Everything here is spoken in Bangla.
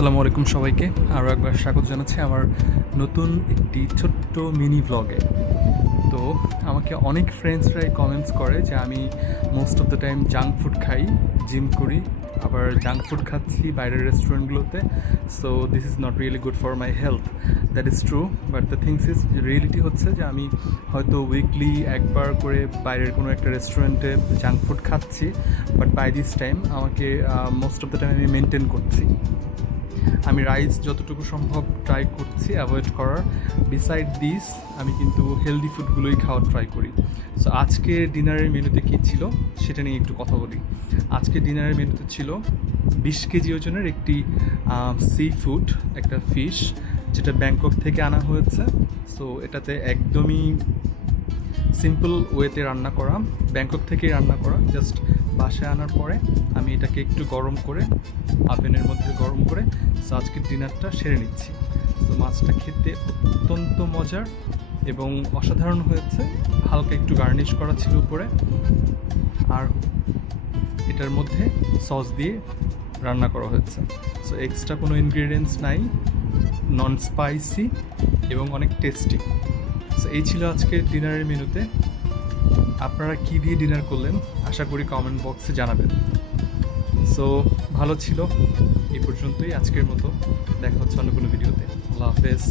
আসসালামু আলাইকুম সবাইকে আরও একবার স্বাগত জানাচ্ছি আমার নতুন একটি ছোট্ট মিনি ব্লগে। তো আমাকে অনেক ফ্রেন্ডসরাই কমেন্টস করে যে আমি most of the time junk food খাই, জিম করি, আবার জাঙ্ক ফুড খাচ্ছি বাইরের রেস্টুরেন্টগুলোতে। So this is not really good for my health. That is true, but the things is reality হচ্ছে যে আমি হয়তো উইকলি একবার করে বাইরের কোনো একটা রেস্টুরেন্টে জাঙ্ক ফুড খাচ্ছি, বাট বাই দিস টাইম আমাকে মোস্ট অফ দ্য টাইম আমি মেনটেন করছি। আমি রাইস যতটুকু সম্ভব ট্রাই করছি অ্যাভয়েড করার। বিসাইড দিস আমি কিন্তু হেলদি ফুডগুলোই খাওয়ার ট্রাই করি। সো আজকে ডিনারের মেনুতে কী ছিল সেটা নিয়ে একটু কথা বলি। আজকে ডিনারের মেনুতে ছিল 20 কেজি ওজনের একটি সি ফুড, একটা ফিশ, যেটা ব্যাংকক থেকে আনা হয়েছে। সো এটাতে একদমই সিম্পল ওয়েতে রান্না করা, ব্যাংকক থেকেই রান্না করা। জাস্ট বাসায় আনার পরে আমি এটাকে একটু গরম করে ওভেনের মধ্যে গরম করে আজকের ডিনারটা সেরে নিচ্ছি। তো মাছটা খেতে অত্যন্ত মজার এবং অসাধারণ হয়েছে। হালকা একটু গার্নিশ করা ছিল উপরে, আর এটার মধ্যে সস দিয়ে রান্না করা হয়েছে। সো এক্সট্রা কোনো ইনগ্রিডিয়েন্টস নাই, নন স্পাইসি এবং অনেক টেস্টি। সো এই ছিল আজকের ডিনারের মেনুতে। আপনারা কী দিয়ে ডিনার করলেন আশা করি কমেন্ট বক্সে জানাবেন। সো ভালো ছিল, এই পর্যন্তই আজকের মতো। দেখা হচ্ছে অন্য কোনো ভিডিওতে। আল্লাহ হাফেজ।